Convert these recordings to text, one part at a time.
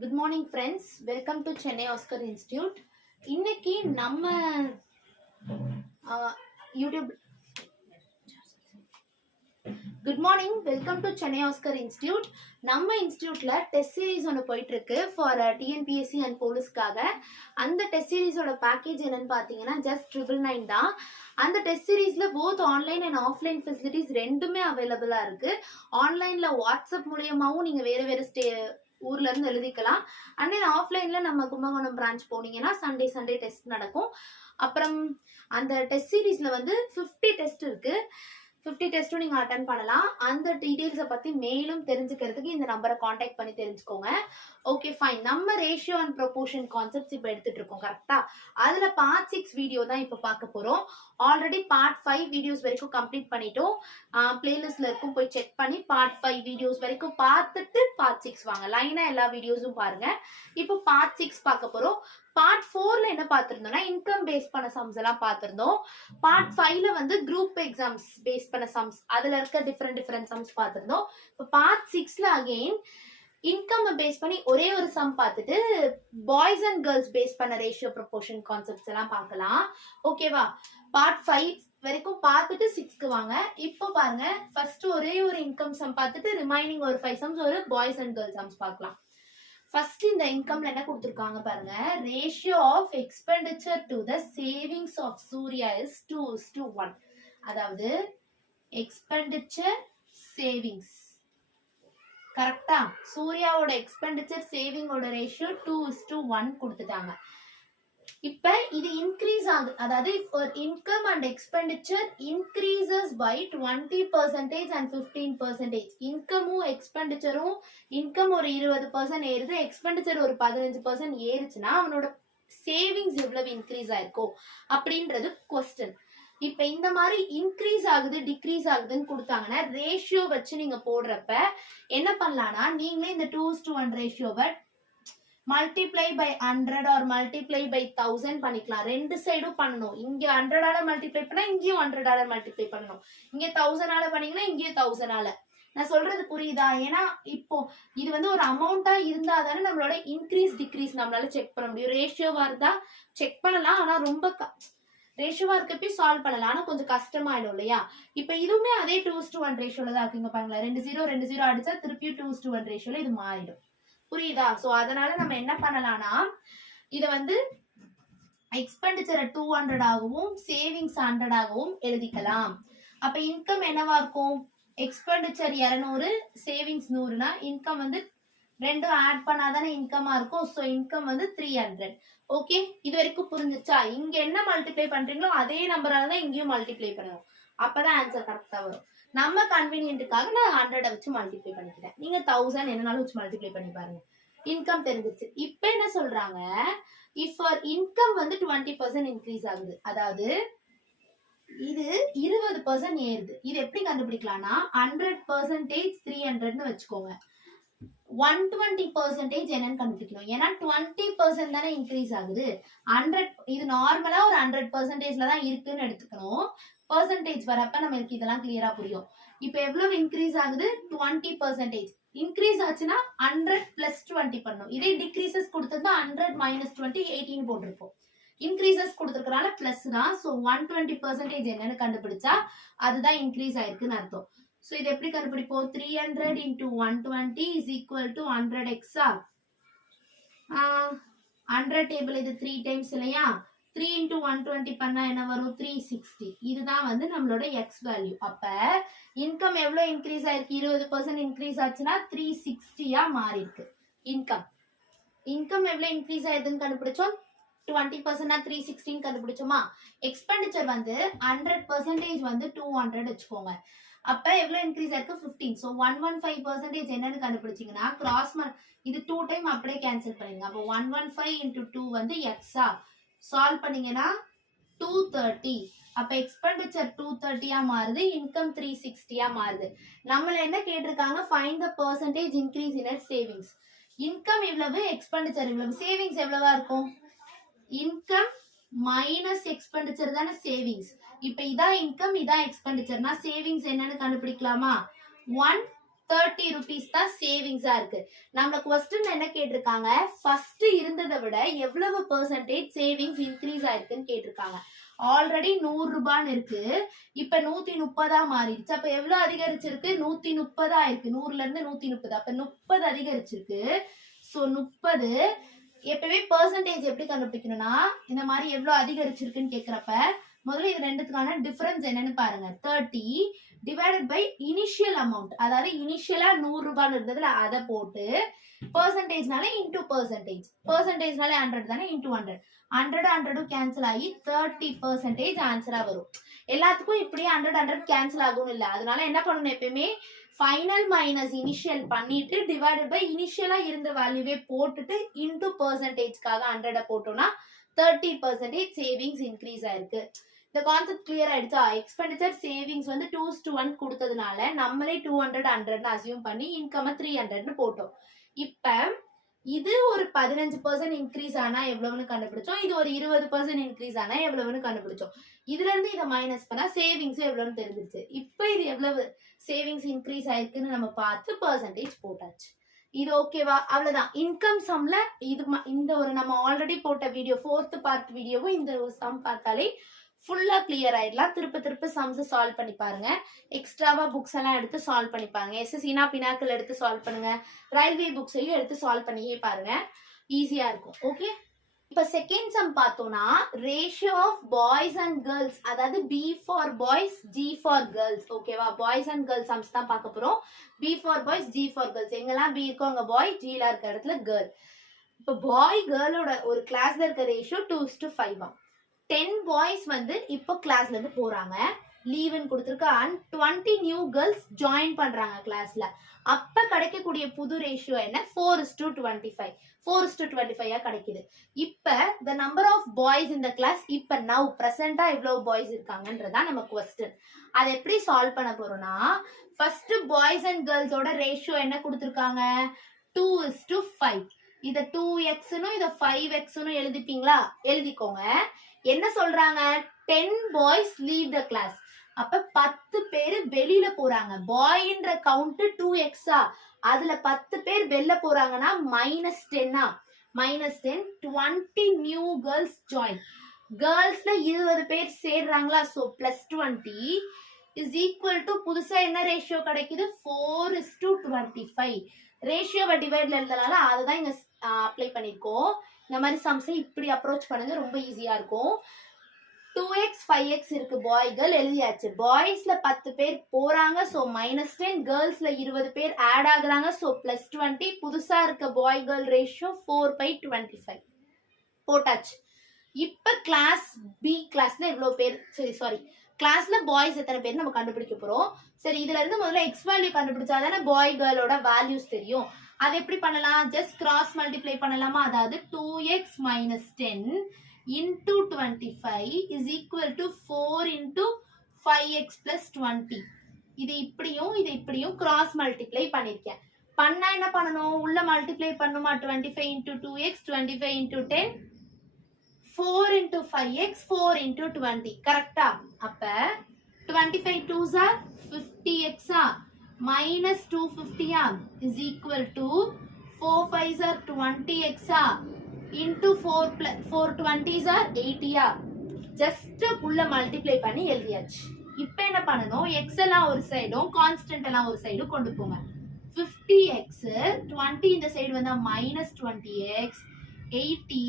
Good morning friends, welcome to Chennai Oscar Institute. இன்னைக்கு நம்ம YouTube good morning, welcome to Chennai Oscar institute. நம்ம இன்ஸ்டியூட்ல test series ஒன்று போயிட்டு இருக்கு ஃபார் டிஎன்பிஎஸ்சி அண்ட் போலீஸ்க்காக. அந்த டெஸ்ட் சீரிஸோட பேக்கேஜ் என்னன்னு பார்த்தீங்கன்னா ஜஸ்ட் 999 தான். அந்த டெஸ்ட் சீரீஸ்ல both online and offline facilities ரெண்டுமே அவைலபிளா இருக்கு. ஆன்லைன்ல வாட்ஸ்அப் மூலியமாவும் நீங்க வேற வேற ஊர்ல இருந்து எழுதிக்கலாம். அண்ட் தென் ஆஃப்லைன்ல நம்ம கும்பகோணம் பிரான்ச் போனீங்கன்னா சண்டே டெஸ்ட் நடக்கும். அப்புறம் அந்த டெஸ்ட் சீரீஸ்ல வந்து 50 டெஸ்ட் இருக்கு. 50 டெஸ்ட்டும் நீங்க அட்டன் பண்ணலாம். அந்த டீடைல்ஸை பத்தி மேலும் தெரிஞ்சுக்கிறதுக்கு இந்த நம்பரை காண்டாக்ட் பண்ணி தெரிஞ்சுக்கோங்க. Okay fine. நம்ம ரேஷியோ அண்ட் ப்ரொபோர்ஷன் கான்செப்ட்ஸ் இப்போ எடுத்துட்டு இருக்கோம் கரெக்டா. அதுல பார்ட் 6 வீடியோ தான் இப்போ பார்க்க போறோம். ஆல்ரெடி பார்ட் 5 வீடியோஸ் வரைக்கும் கம்ப்ளீட் பண்ணிட்டோம். பிளேலிஸ்ட்ல இருக்கும், போய் செக் பண்ணி பார்ட் 5 வீடியோஸ் வரைக்கும் பார்த்துட்டு பார்ட் 6 வாங்க. லைனா எல்லா வீடியோஸும் பாருங்க. இப்போ பார்ட் 6 பார்க்க போறோம். பார்ட் 4ல என்ன பார்த்திருந்தோம்னா இன்கம் பேஸ் பண்ண சம்ஸ் எல்லாம் பார்த்திருந்தோம். பார்ட் 5ல வந்து குரூப் எக்ஸாம்ஸ் பேஸ் பண்ண சம்ஸ், அதுல இருக்க டிஃபரெண்ட் சம்ஸ் பார்த்திருந்தோம். இப்போ பார்ட் 6ல அகைன் இன்கம் பேஸ் பண்ணி ஒரே ஒரு சம் பார்த்துட்டு பாய்ஸ் அண்ட் கேர்ள்ஸ் பேஸ் பண்ண ரேஷியோ ப்ரொபோர்ஷன் கான்செப்ட்ஸ் எல்லாம் பார்க்கலாம். ஓகேவா? பார்ட் 5 வரைக்கும் பார்த்துட்டு 6க்கு வாங்க. இப்போ பாருங்க, ஃபர்ஸ்ட் ஒரே ஒரு இன்கம் சம் பார்த்துட்டு ரிமைனிங் ஒரு 5 சம்ஸ் ஒரு பாய்ஸ் அண்ட் கேர்ள்ஸ் சம்ஸ் பார்க்கலாம். ஃபர்ஸ்ட் இந்த இன்கம்ல என்ன கொடுத்திருக்காங்க பாருங்க. Ratio of expenditure to the savings of Surya is 2:1. அதாவது எக்ஸ்பெண்டிச்சர் சேவிங்ஸ் கரெக்டா. சூர்யாவோட எக்ஸ்பெண்டிச்சர் சேவிங்கோட ரேஷியோ 2:1 கொடுத்துட்டாங்க. இப்ப இது இன்க்ரீஸ் ஆகுது. அதாவது for income and expenditure increases by 20% and 15%. இன்கமும் எக்ஸ்பெண்டிச்சரும், இன்கம் ஒரு 20% ஏறுது, எக்ஸ்பெண்டிச்சர் ஒரு 15% ஏறுச்சுன்னா அவனோட சேவிங்ஸ் எவ்வளவு இன்க்ரீஸ் ஆயிருக்கும் அப்படின்றது கொஸ்டின். இப்ப இந்த மாதிரி இன்க்ரீஸ் ஆகுது டிக்ரீஸ் ஆகுதுன்னு கொடுத்தாங்கன்னா ரேஷியோ வச்சு நீங்க போடுறப்ப என்ன பண்ணலாம்னா நீங்களே இந்த 2:1 ரேஷியோவை multiply by 100 or multiply by 1000 பண்ணிக்கலாம். ரெண்டு சைடும் பண்ணணும். இங்க 100ஆல மல்டிப்ளை பண்ணா இங்கேயும் 100ஆல மல்டிப்ளை பண்ணணும். இங்க 1000ஆல பண்ணீங்கன்னா இங்கேயும் 1000ஆல. நான் சொல்றது புரியுதா? ஏன்னா இப்போ இது வந்து ஒரு அமௌண்டா இருந்தா தானே நம்மளோட இன்க்ரீஸ் டிக்ரீஸ் நம்மளால செக் பண்ண முடியும். ரேஷியோவா இருந்தா செக் பண்ணலாம், ஆனா ரொம்ப ரேஷியோவா இருக்கப்ப சால்வ் பண்ணலாம், ஆனா கொஞ்சம் கஷ்டமாயிடும் இல்லையா? இப்ப இதுவுமே அதே 2:1 ரேஷியோல தான் இருக்குங்க. பாருங்களா, 2 0 அடிச்சா திருப்பியும் 2:1 ரேஷியோல இது மாறிடும். புரியுதா? சோ அதனால நம்ம என்ன பண்ணலாம்னா இத வந்து எக்ஸ்பெண்டிச்சரை 200 ஆகவும் சேவிங்ஸ் 100 ஆகவும் எழுதிக்கலாம். அப்ப இன்கம் என்னவா இருக்கும்? எக்ஸ்பெண்டிச்சர் 200 சேவிங்ஸ் 100னா இன்கம் வந்து ரெண்டும் ஆட் பண்ணாதானே இன்கமா இருக்கும். சோ இன்கம் வந்து 300. ஓகே, இது வரைக்கும் புரிஞ்சுச்சா? இங்க என்ன மல்டிப்ளை பண்றீங்களோ அதே நம்பரால தான் இங்கேயும் மல்டிப்ளை பண்ணணும். அப்பதான் ஆன்சர் கரெக்டா வரும். நம்ம கன்வீனியன்ட்டுக்காக நான் 100 வச்சு மல்டிப்ளை பண்ணிக்கிறேன். நீங்க 1000 என்னனாலும் வச்சு மல்டிப்ளை பண்ணி பாருங்க. இன்கம் தெரிஞ்சிருச்சு. இப்ப என்ன சொல்றாங்க, இஃப் இன்கம் வந்து 20% இன்க்ரீஸ் ஆகுது, அதாவது இது 20% ஏறுது. இது எப்படி கண்டுபிடிக்கலாம்னா 100% 300ன்னு வச்சுக்கோங்க. 120% என்னன்னு கண்டுபிடிக்கணும். ஏன்னா 20% தானே இன்க்ரீஸ் ஆகுது. 100 இது நார்மலா ஒரு 100%ல தான் இருக்குன்னு எடுத்துக்கணும். பர்சன்டேஜ் வரப்ப நம்மளுக்கு இதெல்லாம் கிளியரா புரியும். இப்ப எவ்வளவு இன்க்ரீஸ் ஆகுது? 20%. இன்க்ரீஸ் ஆச்சுன்னா 100 + 20 பண்ணணும். இதே டிக்ரீசஸ் கொடுத்திருந்தா 100 - 20 18 போட்டிருப்போம். இன்க்ரீசஸ் கொடுத்திருக்கனால பிளஸ் தான். சோ 120% என்னன்னு கண்டுபிடிச்சா அதுதான் இன்க்ரீஸ் ஆயிருக்குன்னு அர்த்தம். சோ இது எப்படி கண்டுபிடிப்போம்? 300 × 120 = 100x. 100 டேபிள் இது 3 டைம்ஸ் இல்லையா? 3 × 120 பண்ணா என்ன வரும்? 360. இதுதான் வந்து நம்மளோட எக்ஸ் வேல்யூ. அப்ப இன்கம் எவ்வளவு இன்க்ரீஸ் ஆயிருக்கு? 20% இன்க்ரீஸ் ஆச்சுன்னா 360 மாறி இருக்கு இன்கம். இன்கம் எவ்வளவு இன்க்ரீஸ் ஆயிருக்குன்னு கண்டுபிடிச்சோம். 20% 360 கண்டுபிடிச்சோமா? எக்ஸ்பெண்டிச்சர் வந்து 100% வந்து 200 வச்சுக்கோங்க. அப்ப எவ்வளவு இன்க்ரீஸ் ஆயிருக்கு? 15. சோ 115% என்னன்னு கண்டுபிடிச்சீங்கன்னா கிராஸ் இது 2 டைம் அப்படியே கேன்சல் பண்ணிடுங்க. அப்போ 115 × 2 வந்து எக்ஸா சால்வ் பண்ணீங்கன்னா 230. அப்ப எக்ஸ்பெண்டிச்சர் 230 மாறுது, இன்கம் 360 மாறுது. நம்மள என்ன கேட்டிருக்காங்க? Find the percentage increase in savings. Income இவ்வளவு, எக்ஸ்பெண்டிச்சர் இவ்வளவு, சேவிங்ஸ் எவ்வளவா இருக்கும்? இன்கம் மைனஸ் எக்ஸ்பெண்டிச்சர் தானே சேவிங்ஸ். இப்ப இதான் இன்கம், இதான் எக்ஸ்பெண்டிச்சர்னா சேவிங்ஸ் என்னன்னு கண்டுபிடிக்கலாமா? 1 30 rupees தான் சேவிங்ஸா இருக்கு. நம்ம क्वेश्चन என்ன கேட்டிருக்காங்க, ஃபர்ஸ்ட் இருந்ததை விட எவ்வளவு பெர்சன்டேஜ் சேவிங்ஸ் இன்க்ரீஸ் ஆயிருக்குன்னு கேட்டிருக்காங்க. ஆல்ரெடி 100 ரூபான்னு இருக்கு, இப்ப 130 மாறிடுச்சு. அப்ப எவ்வளவு அதிகரிச்சிருக்கு, 130 ஆயிருக்கு. 100ல இருந்து 130, அப்ப 30 அதிகரிச்சிருக்கு. சோ 30 எப்பவுமே பெர்சன்டேஜ் எப்படி கண்டுபிடிக்கணும்னா, இந்த மாதிரி எவ்வளவு அதிகரிச்சிருக்குன்னு கேக்குறப்ப முதல்ல இது ரெண்டுத்துக்கான டிஃபரன்ஸ் என்னன்னு பாருங்க. 30 டிவைடட் பை இனிஷியல் அமௌண்ட், அதாவது இனிஷியலா 100 ரூபான்னு இருந்ததுல அதை போட்டு பெர்சன்டேஜ்னால இன்டூ பெர்சன்டேஜ், பெர்சன்டேஜ்னால 100 தானே, இன்டூ 100. 100 கேன்சல் ஆகி 30% ஆன்சரா வரும். எல்லாத்துக்கும் இப்படியே 100 கேன்சல் ஆகும் இல்ல, அதனால என்ன பண்ணணும், எப்பயுமே ஃபைனல் மைனஸ் இனிஷியல் பண்ணிட்டு டிவைடட் பை இனிஷியலா இருந்த வேல்யூவே போட்டுட்டு இன்டூ பெர்சன்டேஜ்க்காக 100 போட்டோம்னா 30% சேவிங்ஸ் இன்க்ரீஸ் ஆயிருக்கு. இந்த கான்செப்ட் கிளியர் ஆயிடுச்சா? எக்ஸ்பெண்டிச்சர் சேவிங்ஸ் வந்து 2:1 கொடுத்ததுனால நம்மளே 200 100 அசியூம் பண்ணி இன்கம் 300 போட்டோம். இப்ப இது ஒரு 15% இன்க்ரீஸ் ஆனா எவ்வளவுன்னு கண்டுபிடிச்சோம், இது ஒரு 20% இன்க்ரீஸ் ஆனா எவ்வளவுன்னு கண்டுபிடிச்சோம். இதுல இருந்து இதை மைனஸ் பண்ணா சேவிங்ஸ் எவ்வளவுன்னு தெரிஞ்சிருச்சு. இப்ப இது எவ்வளவு சேவிங்ஸ் இன்க்ரீஸ் ஆயிருக்குன்னு நம்ம பார்த்து பெர்சன்டேஜ் போட்டாச்சு. இது ஓகேவா? அவ்வளவுதான். இன்கம் சம்ல இது இந்த ஒரு நம்ம ஆல்ரெடி போட்ட வீடியோ 4th பார்ட் வீடியோவும் இந்த சம் பார்த்தாலே ஃபுல்லா கிளியர் ஆயிடலாம். திருப்ப சம்ஸ் சால்வ் பண்ணி பாருங்க. எக்ஸ்ட்ராவா புக்ஸ் எல்லாம் எடுத்து சால்வ் பண்ணி பாருங்க. எஸ்எஸ்சினா பினாக்கிள் எடுத்து சால்வ் பண்ணுங்க, ரயில்வே புக்ஸையும் எடுத்து சால்வ் பண்ணியே பாருங்க, ஈஸியா இருக்கும். ஓகே, இப்ப செகண்ட் சம் பார்த்தோம்னா ratio of boys and girls, அதாவது B for boys G for girls. ஓகேவா? பாய்ஸ் அண்ட் கேர்ள்ஸ் சம்ஸ் தான் பார்க்க போறோம். B for boys G for girls, எங்கெல்லாம் பி இருக்கோ அங்க பாய், ஜில இருக்க இடத்துல கேர்ள். இப்ப பாய் கேர்ளோட ஒரு கிளாஸ்ல இருக்க ரேஷியோ 2:5. 10 பாய்ஸ் வந்து இப்போ கிளாஸ்ல இருந்து போறாங்க, லீவுன்னு கொடுத்துருக்கு. அண்ட் 20 நியூ கேர்ள்ஸ் ஜாயின் பண்றாங்க கிளாஸ்ல. அப்ப கிடைக்கக்கூடிய புது ரேஷியோ என்ன, 4:25. 4:25 கிடைக்குது. இப்ப the number of boys in the class, இப்ப now present-ஆ எவ்வளவு பாய்ஸ் இருக்காங்கன்றதா நம்ம क्वेश्चन. அதை எப்படி சால்வ் பண்ண போறோம்னா, ஃபர்ஸ்ட் பாய்ஸ் அண்ட் கேர்ள்ஸோட ரேஷியோ என்ன கொடுத்துருக்காங்க, 2:5. இத 2x-னும் இத 5x-னும் எழுதிப்பீங்களா? எழுதிக்கோங்க. என்ன சொல்றாங்க, 10 boys leave the class. அப்ப 10 பேரு வெளியில போறாங்க. பாய்ன்ற கவுண்ட் 2x-ஆ, அதுல 10 பேர் வெளில போறாங்கன்னா -10-ஆ, -10. 20 நியூ கேர்ள்ஸ் ஜாயின். கேர்ள்ஸ்ல 20 பேர் சேர்றாங்களா, சோ +20 இஸ் ஈக்குவல் டு புதுசா என்ன ரேஷியோ கிடைக்குது, 4:25. ரேஷியோவை டிவைட்ல எழுதனால அதுதான் இங்க அப்ளை பண்ணிருக்கோம். இந்த மாதிரி சம்ஸை இப்படி அப்ரோச் பண்ணுங்க, ரொம்ப ஈஸியா இருக்கும். 2x 5x இருக்கு, பாய் கேர்ள் எழுதியாச்சு. பாய்ஸ்ல 10 பேர் போறாங்க, சோ -10. கேர்ள்ஸ்ல 20 பேர் ஆட் ஆகுறாங்க, சோ +20. புதுசா இருக்க பாய் கேர்ள் ரேஷியோ 4/25 போட்டாச்சு. இப்ப கிளாஸ் பி கிளாஸ்ல எவ்வளவு பேர், சாரி கிளாஸ்ல பாய்ஸ் எத்தனை பேர் நம்ம கண்டுபிடிக்க போறோம். சரி, இதுல இருந்து முதல்ல எக்ஸ் வேல்யூ கண்டுபிடிச்சாதானே பாய் கேர்ளோட வேல்யூஸ் தெரியும். அது எப்படி பண்ணலாம், ஜஸ்ட் கிராஸ் மல்டிப்ளை பண்ணலாமா? அதாவது 2x - 10 into 25 is equal to 4 into 5x plus 20. இது இப்படியும் கிராஸ் மல்டிப்ளை பண்ணிருக்கேன். பண்ணா என்ன பண்ணணும், உள்ள மல்டிப்ளை பண்ணுமா, 25 into 2x, 25 into 10, 4 into 5x, 4 into 20. கரெக்டா? அப்ப 25 2s are 50x minus 250 is equal to 4 5s are 20x into 4 20s are 80. Just உள்ள மல்டிப்ளை பண்ணி எழுதியாச்சு. இப்போ என்ன பண்ணணும், எக்ஸ் எல்லாம் ஒரு சைடும் கான்ஸ்டன்ட் எல்லாம் ஒரு சைடும் கொண்டு போங்க. 50x 20 இந்த சைடு வந்தா -20x, 80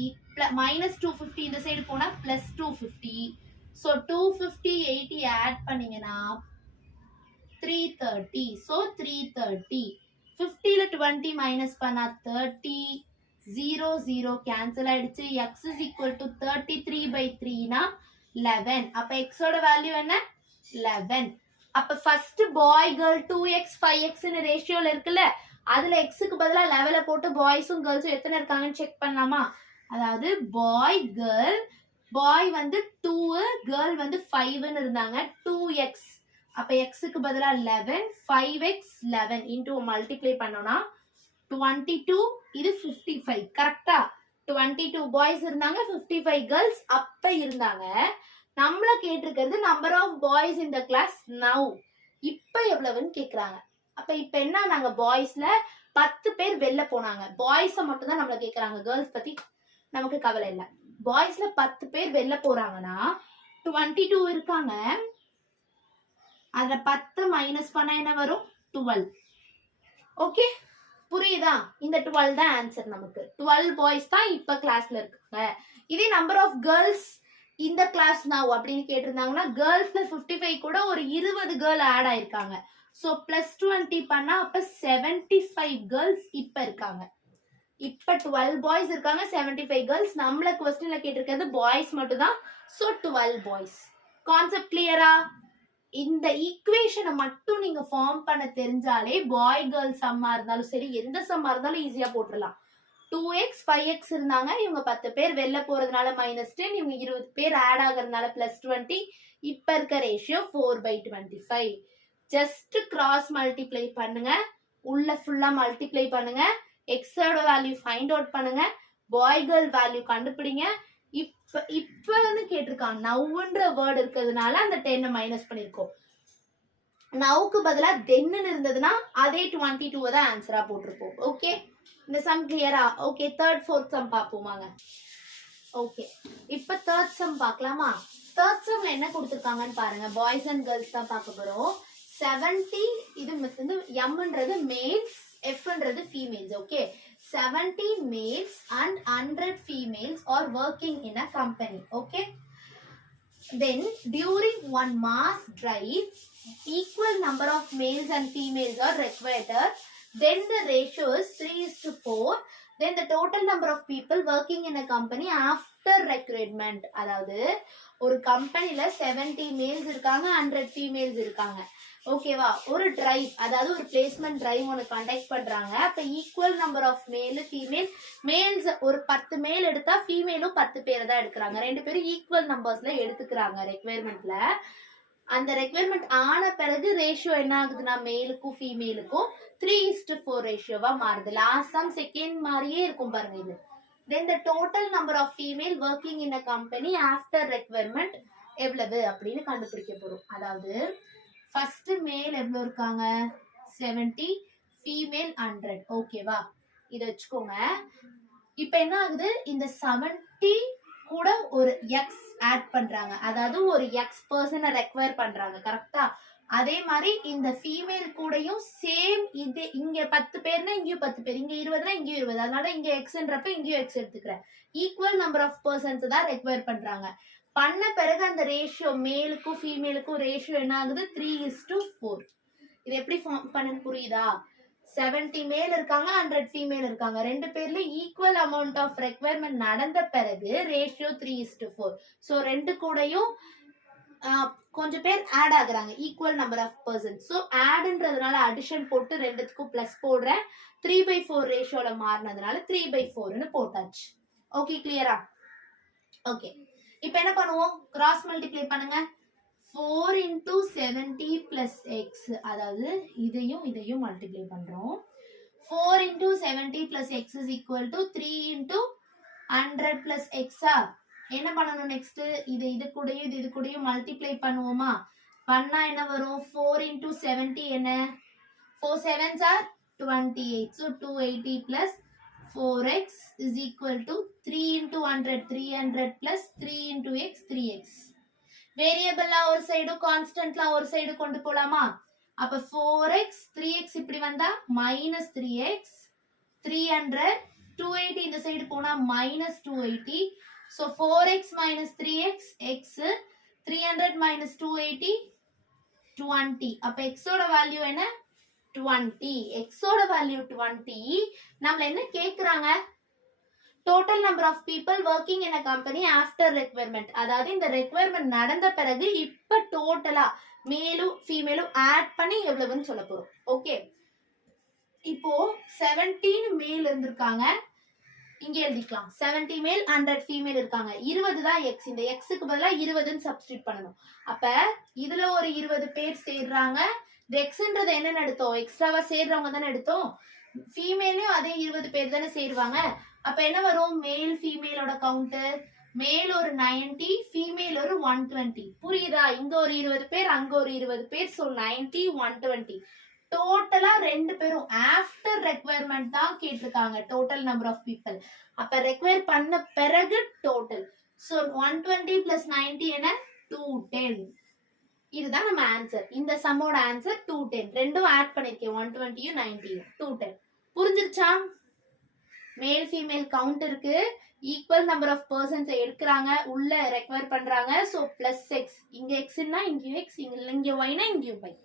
-250 இந்த சைடு போனா +250. so 250 80 ஆட் பண்ணீங்கன்னா 330. so 330. 50ல 20 மைனஸ் பண்ணா 30. 0 0 கேன்சல் ஆயிடுச்சு. x is equal to 33/3 னா 11. அப்ப x ஓட வேல்யூ என்ன, 11. அப்ப ஃபர்ஸ்ட் பாய் கேர்ள் 2x 5x ன்னு ரேஷியோல இருக்குல்ல, அதுல x க்கு பதிலா 11 போட்டு பாய்ஸும் கேர்ள்ஸும் எத்தனை இருக்காங்கன்னு செக் பண்ணலாமா? அதாவது பாய் கேர்ள், பாய் வந்து 2, கேர்ள் வந்து 5ன்னு இருந்தாங்க, 2x. அப்ப x க்கு பதிலா 11, 5x 11 இன்டு மல்டிப்ளை பண்ணோம்னா 22. இது 55. கரெக்டா? 22 பாய்ஸ் இருந்தாங்க, 55 கேர்ள்ஸ் அப்ப இருந்தாங்க. நம்மள கேட்டிருக்கிறது number of boys in the class now, இப்ப எவ்வளவுன்னு கேக்குறாங்க. அப்ப இப்ப என்ன, நாங்க பாய்ஸ்ல 10 பேர் வெளில போனாங்க. பாய்ஸ மட்டும் தான் நம்மள கேக்குறாங்க, கேர்ள்ஸ் பத்தி நமக்கு கவலை இல்ல. பாய்ஸ்ல 10 பேர் வெளில போறாங்கன்னா 22 இருக்காங்க. அதுல 10 மைனஸ் பண்ணா என்ன வரும்? 12. ஓகே, புரியுதா? இந்த 12 தான் ஆன்சர் நமக்கு. 12 பாய்ஸ் தான் இப்ப கிளாஸ்ல இருக்காங்க. இதே நம்பர் ஆஃப் கேர்ள்ஸ் இந்த கிளாஸ் now அப்படின்னு கேட்டிருந்தாங்கன்னா கேர்ள்ஸ்ல 55 கூட ஒரு 20 கேர்ள் ஆட் ஆயிருக்காங்க. ஸோ பிளஸ் 20 பண்ணா அப்ப 75 கேர்ள்ஸ் இப்ப இருக்காங்க. இப்ப 12 பாய்ஸ் இருக்காங்க, 75 கேர்ள்ஸ். நம்மள क्वेश्चनல கேட்டிருக்கிறது பாய்ஸ் மட்டும் தான். So 12 boys. கான்செப்ட் கிளியரா? இந்த ஈக்குவேஷனை மட்டும் நீங்க ஃபார்ம் பண்ண தெரிஞ்சாலே பாய் கேர்ள் சம்மா இருந்தாலும் சரி, எந்த சம்மா இருந்தாலும் ஈஸியா போட்டுடலாம். 2x 5x இருந்தாங்க, இவங்க 10 பேர் வெளில போறதுனால -10, இவங்க 20 பேர் ஆட் ஆகுறதுனால +20. இப்ப இருக்க ரேஷியோ 4/25. ஜஸ்ட் கிராஸ் மல்டிப்ளை பண்ணுங்க, உள்ள ஃபுல்லா மல்டிப்ளை பண்ணுங்க, எக்ஸோட வேல்யூ ஃபைண்ட் அவுட் பண்ணுங்க, பாய் கேர்ள் வேல்யூ கண்டுபிடிங்க. இப்பன்னு கேட்டிருக்காங்க, நவ்ன்ற வேர்டு இருக்கிறதுனால அந்த 10 மைனஸ் பண்ணிருக்கோம். நவுக்கு பதிலா தென்னு இருந்ததுன்னா அதே 22 தான் ஆன்சரா போட்டிருப்போம். ஓகே, இந்த சம் கிளியரா? ஓகே, தேர்ட் ஃபோர்த் சம் பார்ப்போமாங்க. ஓகே, இப்ப தேர்ட் சம் பார்க்கலாமா? தேர்ட் சம்ல என்ன கொடுத்துருக்காங்கன்னு பாருங்க. பாய்ஸ் அண்ட் கேர்ள்ஸ் தான் பார்க்க போறோம். 70, இது வந்து எம்ன்றது மேல்ஸ், எஃப்ன்றது females. Okay, 70 males and 100 females are working in a company. Okay, then during one mass drive equal number of males and females are required. Then the ratio is 3:4. Then the total number of people working in a company after recruitment. அதாவது ஒரு கம்பெனில 70 males இருக்காங்க, 100 females இருக்காங்க. ஓகேவா? ஒரு drive, அதாவது ஒரு placement drive ஒன்று கண்டக்ட் பண்றாங்க. அப்ப equal number of male female. Males ஒரு 10 மேல் எடுத்தா ஃபீமேலும் 10 பேர் தான் எடுக்கிறாங்க. 2 பேரும் ஈக்குவல் நம்பர்ஸ்ல எடுத்துக்கிறாங்க ரெக்வயர்மெண்ட்ல. அந்த ரெக்வயர்மெண்ட் ஆன பிறகு ரேஷியோ என்ன ஆகுதுன்னா மேலுக்கும் ஃபீமேலுக்கும் 3:4 ரேஷியோவா மாறுது. லாஸ்ட் சம் செகண்ட் மாதிரியே இருக்கும் பாருங்க இது. Then the total number of female working in a company after requirement எவ்வளவு அப்படின்னு கண்டுபிடிக்க போறோம். அதாவது ஃபர்ஸ்ட் மேல் எவ்வளவு இருக்காங்க? 70, ஃபீமேல் 100. ஓகேவா? இத வச்சுக்கோங்க. இப்ப என்ன ஆகுது, இந்த 70 கூட ஒரு எக்ஸ் ஆட் பண்றாங்க, அதாவது ஒரு எக்ஸ் பர்சனை ரெக்வயர் பண்றாங்க. கரெக்டா? அதே மாதிரி இந்த ஃபீமேல் கூடயும் சேம் இது. இங்க 10 பேர்னா இங்கேயும் 10 பேர், இங்க 20னா இங்கேயும் 20. அதனால இங்க எக்ஸ்ன்றப்ப இங்கேயும் எக்ஸ் எடுத்துக்கிறேன். ஈக்குவல் நம்பர் ஆஃப் பர்சன்ஸ் தான் ரெக்வயர் பண்றாங்க. பண்ண பிறகு அந்த ரேஷியோ மேலுக்கும் ஃபீமேலுக்கும் ரேஷியோ என்ன ஆகுது? 3:4. இது எப்படி ஃபார்ம் பண்ணு புரியுதா? 70 மேல் இருக்காங்க, 100 ஃபீமேல் இருக்காங்க. 2 பேர்ல ஈக்குவல் அமௌண்ட் ஆஃப் ரெக்வயர்மெண்ட் நடந்த பிறகு ரேஷியோ 3:4. ஸோ 2 கூடயும் கொஞ்சம் பேர் ஆட் ஆகுறாங்க, equal number of persons. So ஆட்ன்றதுனால அடிஷன் போட்டு 2த்துக்கும் பிளஸ் போடுறேன். 3/4 ரேஷியோல மாறினதுனால 3/4ன்னு போட்டாச்சு. ஓகே, கிளியரா? ஓகே, இப்போ என்ன பண்ணுவோம்? கிராஸ் மல்டிப்ளை பண்ணுங்க. 4 into 70 plus x, அதாவது இதையும் இதையும் மல்டிப்ளை பண்றோம். 4 into 70 plus x is equal to 3 into 100 plus x. என்ன பண்ணணும் நெக்ஸ்ட்? இது கூடயும் இது கூடயும் மல்டிப்ளை பண்ணுவோமா? பண்ணா என்ன வரும்? 4 into 70 என்ன? 4 7s are 28. So 280 plus 4x is equal to 3 into 100, 300 plus 3 into x, 3x. வேரியபிள்ல ஒரு சைடு, கான்ஸ்டன்ட்ல ஒரு சைடு கொண்டு போலாமா? அப்ப 4x 3x இப்படி வந்தா -3x, 300, 280 இந்த சைடு போனா -280. So 4x minus 3x, x, 300 minus 280, 20. அப்ப x ஓட வேல்யூ என்ன? 20. x ஓட வேல்யூ 20. நம்மள என்ன கேக்குறாங்க? total number of people working in a company after requirement. அதாவது இந்த ரெக்வயர்மெண்ட் நடந்த பிறகு இப்ப டோட்டலா மேலும் ஃபீமேலும் ஆட் பண்ணி எவ்வளவுன்னு சொல்ல போறோம். ஓகே, இப்போ 17 மேல் இருந்திருக்காங்க, இங்க எழுதிக்கலாம். 70 மேல் 100 ஃபீமேல் இருக்காங்க. 20 தான் எக்ஸ். இந்த எக்ஸுக்கு பதிலா 20ன்னு சப்ஸ்டிட் பண்ணணும். அப்ப இதுல ஒரு 20 பேர் சேர்றாங்க. இந்த எக்ஸ்ன்றது என்னன்னு எடுத்தோம்? எக்ஸ்ட்ராவா சேர்றவங்க தானே எடுத்தோம். ஃபீமேலையும் அதே 20 பேர் தானே சேருவாங்க. அப்ப என்ன வரும்? மேல் ஃபீமேலோட கவுண்ட். மேல் ஒரு 90, ஃபீமேல் ஒரு 120. புரியுதா? இங்க ஒரு 20 பேர், அங்க ஒரு 20 பேர். ஸோ 90, 120. டோட்டலா ரெண்டு பேரும் ஆஃப்டர் ரெக்வயர்மெண்ட் தான் கேட்டிருக்காங்க டோட்டல் நம்பர் ஆஃப் பீப்புள். அப்ப ரெக்வயர் பண்ண பிறகு டோட்டல். சோ 120 plus 90 என்ன 210. இதுதான் நம்ம ஆன்சர். இந்த சம்மோட ஆன்சர் 210. ரெண்டும் ஆட் பண்ணிருக்கேன் 120யும் 90யும் 210. புரிஞ்சிருச்சா? மேல் ஃபீமேல் கவுண்ட் இருக்கு, ஈக்குவல் நம்பர் ஆஃப் பர்சன்ஸ் எடுக்கிறாங்க, உள்ள ரெக்வயர் பண்றாங்க. சோ பிளஸ் எக்ஸ், இங்க எக்ஸ்னா இங்க எக்ஸ், இங்க ஒய்னா இங்கேயும் ஒய்.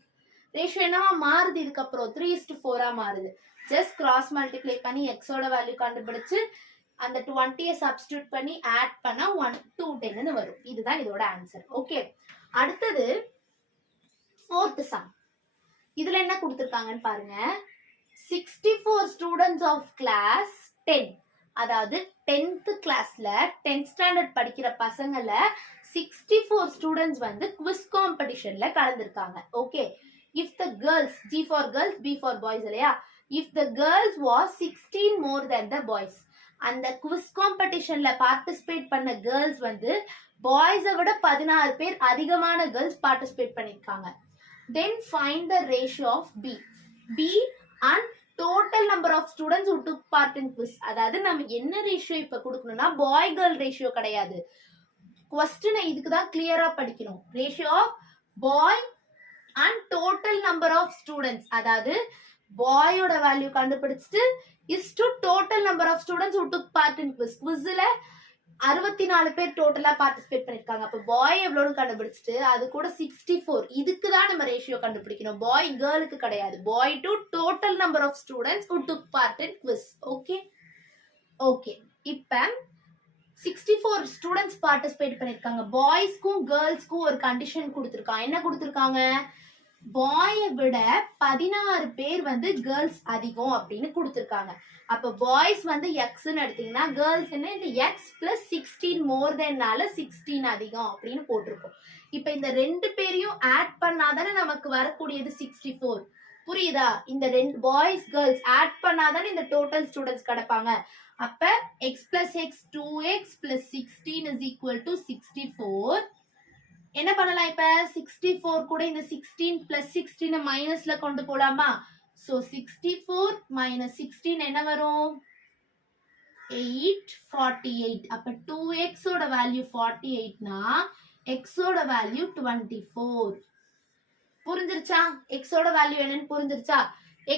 ரேஷியோ என்னவா மாறுது, இதுக்கப்புறம் 3:4 மாறுது. ஜஸ்ட் கிராஸ் மல்டிப்ளை பண்ணி எக்ஸோட வேல்யூ கண்டுபிடிச்சு அந்த 20 சப்ஸ்டியூட் பண்ணி ஆட் பண்ணா 210 வரும். இதுதான் இதோட ஆன்சர். ஓகே, அடுத்தது ஃபோர்த் சம். இதுல என்ன கொடுத்திருக்காங்கன்னு பாருங்க. 64 ஸ்டூடெண்ட்ஸ் ஆஃப் கிளாஸ் 10, அதாவது 10th கிளாஸ்ல 10th ஸ்டாண்டர்ட் படிக்கிற பசங்கள 64 ஸ்டூடெண்ட்ஸ் வந்து குவிஸ் காம்படிஷன்ல கலந்துருக்காங்க. Okay, if the girls, G for girls, B for boys இல்லையா, if the girls was 16 more than the boys, அந்த குவிஸ் காம்படிஷன்ல பார்ட்டிசிபேட் பண்ண கேர்ள்ஸ் வந்து பாய்ஸை விட 16 பேர் அதிகமான கேர்ள்ஸ் பார்ட்டிசிபேட் பண்ணிருக்காங்க. then find the ratio of B and total number of students who took part in quiz. அதாவது நம்ம என்ன ரேஷியோ இப்ப கொடுக்கணும்னா பாய் கேர்ள் ரேஷியோ கிடையாது. क्वेश्चन இதுக்கு தான் கிளியரா படிக்கணும். Ratio of bye and total number of students, அதாவது பாயோட வேல்யூ கண்டுபிடிச்சிட்டு is to total number of students who took part in quiz. குவிஸ்ல 64 பேர் டோட்டலா பார்ட்டிசிபேட் பண்ணிருக்காங்க. அப்ப பாய் எவ்வளவுன்னு கண்டுபிடிச்சிட்டு அது கூட 64, இதுக்கு தான் நம்ம ரேஷியோ கண்டுபிடிக்கணும். பாய் கேர்ளுக்கு கிடையாது. Boy to total number of students who took part in quiz. Okay okay, இப்ப 64 ஸ்டூடெண்ட்ஸ் பார்ட்டிசிபேட் பண்ணிருக்காங்க. பாய்ஸ்க்கும் கேர்ள்ஸ்க்கும் ஒரு கண்டிஷன் கொடுத்திருக்காங்க. என்ன கொடுத்திருக்காங்க? பாயை விட 16 பேர் வந்து கேர்ள்ஸ் அதிகம் அப்படின்னு கொடுத்திருக்காங்க. அப்ப பாய்ஸ் வந்து எக்ஸ்ன்னு எடுத்தீங்கன்னா கேர்ள்ஸ் என்ன இந்த எக்ஸ் பிளஸ் 16 மோர் தென்னால 16 அதிகம் அப்படின்னு போட்டிருக்கோம். இப்ப இந்த ரெண்டு பேரையும் ஆட் பண்ணாதானே நமக்கு வரக்கூடியது 64. புரியுதா? இந்த ரெண்டு பாய்ஸ் கேர்ள்ஸ் ஆட் பண்ணாதானே இந்த டோட்டல் ஸ்டூடெண்ட்ஸ் கிடைப்பாங்க. அப்ப X plus X 2x plus 16 is equal to 64. என்ன பண்ணலாம்? இப்ப 64 கூட இந்த 16 பிளஸ் 16 மைனஸ்ல கொண்டு போலாமா? சோ 64 மைனஸ் 16 என்ன வரும்? 848. அப்ப 2x ஓட வேல்யூ 48 னா x ஓட வேல்யூ 24. புரிஞ்சிருச்சா? x ஓட வேல்யூ என்னன்னு புரிஞ்சிருச்சா?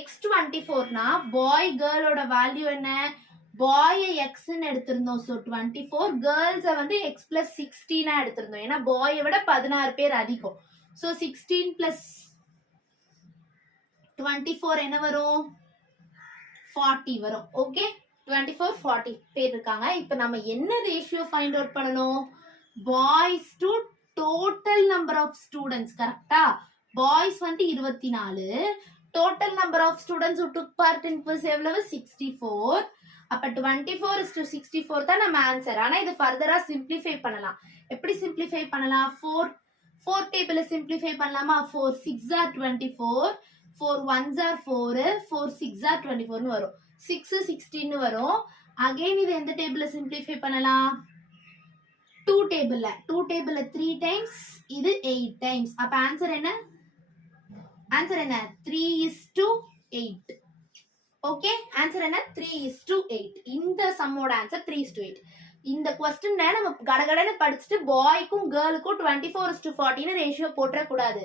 x 24 னா பாய் கேர்ளோட வேல்யூ என்ன? பாய் எக்ஸ்ன்னு எடுத்திருந்தோம். சோ 24, கேர்ள்ஸை வந்து எக்ஸ் பிளஸ் 16 எடுத்திருந்தோம். ஏன்னா பாயை விட 16 பேர் அதிகம். சோ 16 பிளஸ் 24 என்ன வரும்? 40 வரும். ஓகே, 24 40 பேர் இருக்காங்க. இப்ப நம்ம என்ன ரேஷியோ ஃபைண்ட் அவுட் பண்ணணும்? Boys to total number of students. கரெக்டா? பாய்ஸ் வந்து 24, total number of students who took part in quiz எவ்வளவு? 64. அப்ப 24:64 தான் நம்ம ஆன்சர். ஆனா இது ஃபர்தரா சிம்பிளிஃபை பண்ணலாம். எப்படி சிம்பிளிஃபை பண்ணலாம்? 4 டேபிள சிம்பிளிஃபை பண்ணலாமா? 4 6 are 24, 4 1s are 4, 4 6 are 24 னு வரும். 6 16 வரும். அகைன் இது எந்த டேபிள சிம்பிளிஃபை பண்ணலாம்? 2 டேபிள்ல 3 டைம்ஸ், இது 8 டைம்ஸ். அப்ப ஆன்சர் என்ன? ஆன்சர் என்ன? 3:8. ஓகே, ஆன்சர் என்ன? 3:8. இந்த சம்மோட ஆன்சர் 3:8. இந்த क्वेश्चन நம்ம கடகடன்னு படிச்சுட்டு பாய்க்கும் கேர்ளுக்கும் 24:40 ரேஷியோ போட்ற கூடாது.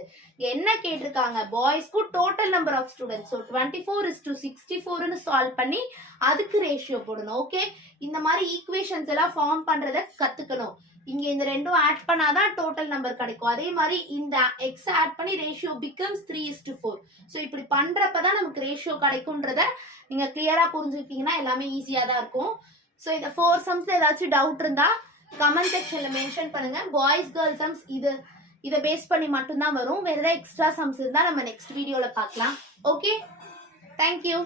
என்ன கேட்டிருக்காங்க? பாய்ஸ்க்கு total number of students. So 24:64 னு சால்வ் பண்ணி அதுக்கு ரேஷியோ போடணும். ஓகே, இந்த மாதிரி ஈக்குவேஷன்ஸ் எல்லாம் ஃபார்ம் பண்றத கத்துக்கணும். இங்க இந்த ரெண்டும் ஆட் பண்ணாதான் டோட்டல் நம்பர் கிடைக்கும். அதே மாதிரி இந்த எக்ஸ் ஆட் பண்ணி ரேஷியோ பிகம்ஸ் 3:4. சோ இப்படி பண்றப்பதான் நமக்கு ரேஷியோ கிடைக்கும்ன்றத நீங்க கிளியரா புரிஞ்சுக்கிட்டீங்கன்னா எல்லாமே ஈஸியா தான் இருக்கும். சோ இந்த 4 சம்ஸ்ல ஏதாச்சும் டவுட் இருந்தா கமெண்ட் செக்ஷன்ல மென்ஷன் பண்ணுங்க. பாய்ஸ் கேர்ள்ஸ் சம்ஸ் இத பேஸ் பண்ணி மட்டும் தான் வரும். வேற ஏதாவது எக்ஸ்ட்ரா சம்ஸ் இருந்தா நம்ம நெக்ஸ்ட் வீடியோல பார்க்கலாம். Okay, thank you.